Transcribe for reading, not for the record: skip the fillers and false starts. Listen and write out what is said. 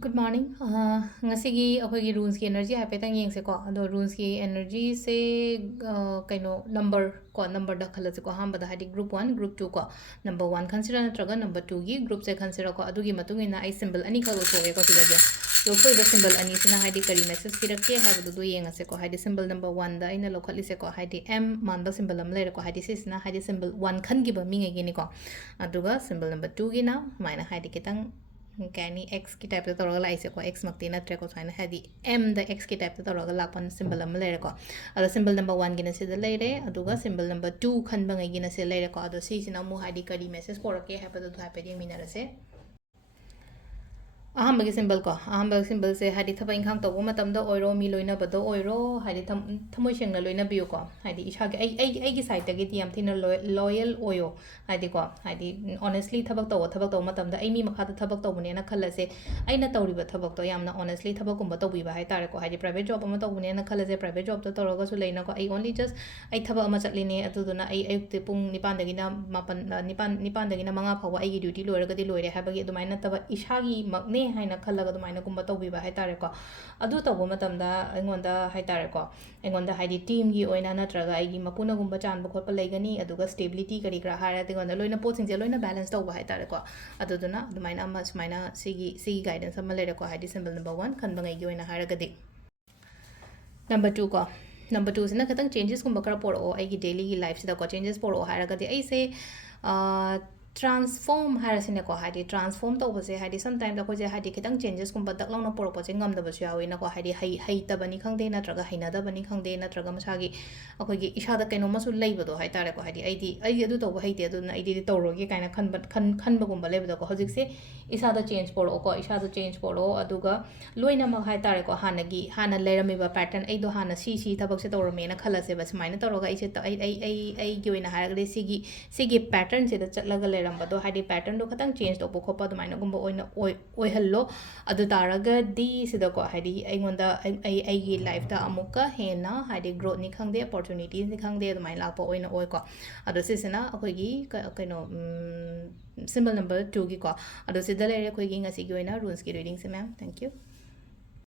Good morning. Ngasigi akhoi runes ki energy haipetang yeng se ko ado runes ki energy se kaino number da khala se ko hamba da hadi group 1 group 2 ko number 1 consider natraga number 2 gi group se consider ko adu gi matung ina ai symbol ani khalo so ko sidage so khoi ba symbol ani sina hadi kari message ki rakke ha du yeng se ko hadi symbol number 1 da ina lokhali se ko hadi m man ba symbol am le ko hadi se sina hadi symbol 1 khan gi ba mi nge ni ko aduga symbol number 2 gi na maina hadi kitang Kani X ki type to roga laise ko X makti na tre ko saina hadi M the X ki type to roga lakpan symbol am lere ko ado symbol number 1 gina se lere aduga symbol number 2 khan bangai gina se lere ko ado si sina mu hadi kari message porake ha pa do ha pe minara se ahamba symbol ko ahamba symbol se hadi thaba inkhang to bo matam da oiro mi loina bado oiro hadi thamoi sengna loina biu ko hadi isha ge ai gi side ge tiam thina loyal oyo hadi ko hadi honestly thabak to matam da ai mi makha da thabak to bune na khala se ai na tawri ba thabak to yamna honestly thabak kum ba to bi ba hai tare ko hadi private job ama to bune na khala se private job to roga su leina ko ai only just ai thaba ama chatli ne atu duna ai te pung nipan da gi na mapan nipan da gi na manga phawa ai gi duty loira ga di loire ha ba gi dumai na taba isha gi makne haina khalaga dumaina kumba tawbiba haitare ko adu tawbo matamda aingonda haitare ko aingonda haidi team gi oina natraga aigi mapuna gumba chanba khotpa leigani aduga stability kari gra hara tingonda loina potsing je loina balance tawba haitare ko aduduna dumaina ama sumaina sigi guidance ama lere ko haidi symbol number 1 khanba ngai gi oina haragadi number 2 ko number 2 sina khatang changes kumba kara poro aigi daily gi life sida ko changes poro haragadi ai se transform harasine ko hadi transform to bose hadi sometimes da ko je hadi kitang changes kum badak long na por po je ngam da basu yawi na ko hadi hai ta bani khangde na traga haina da bani khangde na traga masagi akoi gi isha da kaino masu leiba do hai tare ko hadi ai adu to hai te adu na ai di to ro ge kaina khan ba gum ba leiba do ko hojik se isa da change poro ko isa da change poro aduga loina ma hai tare ko hana leirami ba pattern ai do hana si thabak se to ro me na khala se bas maina to ro ga ai se ai gi oina ha ga sigi pattern se da chatlaga ꯔꯝꯕꯗꯣ ꯍꯥꯏꯗꯤ ꯄꯦꯇꯔꯟꯗꯣ ꯈꯤꯇꯪ change ꯇꯧꯕ ꯈꯣꯠꯄ ꯑꯗꯨꯃꯥꯏꯅꯒꯨꯝꯕ ꯑꯣꯏꯅ ꯑꯣꯏꯍꯜꯂꯣ ꯑꯗꯨ ꯇꯥꯔꯒꯗꯤ ꯁꯤꯗꯀꯣ ꯍꯥꯏꯗꯤ ꯑꯩꯉꯣꯟꯗ ꯑꯩꯒꯤ ꯂꯥꯏꯐꯇ ꯑꯃꯨꯛꯀ ꯍꯦꯟꯅ ꯍꯥꯏꯗꯤ ꯒ꯭ꯔꯣꯠꯅꯤ ꯈꯪꯗꯦ ꯑꯣꯄꯣꯔꯆꯨꯅꯤꯇꯤꯁꯅꯤ ꯈꯪꯗꯦ ꯑꯗꯨꯃꯥꯏꯅ ꯂꯥꯛꯄ ꯑꯣꯏꯅ ꯑꯣꯏꯀꯣ ꯑꯗꯣ ꯁꯤꯁꯤꯅ ꯑꯩꯈꯣꯏꯒꯤ ꯀꯩꯅꯣ ꯁꯤꯝꯕꯜ ꯅꯝꯕꯔ 2ꯒꯤꯀꯣ ꯑꯗꯣ ꯁꯤꯗ ꯂꯩꯔꯦ ꯑꯩꯈꯣꯏꯒꯤ ꯉꯁꯤꯒꯤ ꯑꯣꯏꯅ ꯔꯨꯟꯁꯀꯤ ꯔꯤꯗꯤꯡꯁꯦ ꯃꯦꯝ ꯊꯦꯡꯛ ꯌꯨ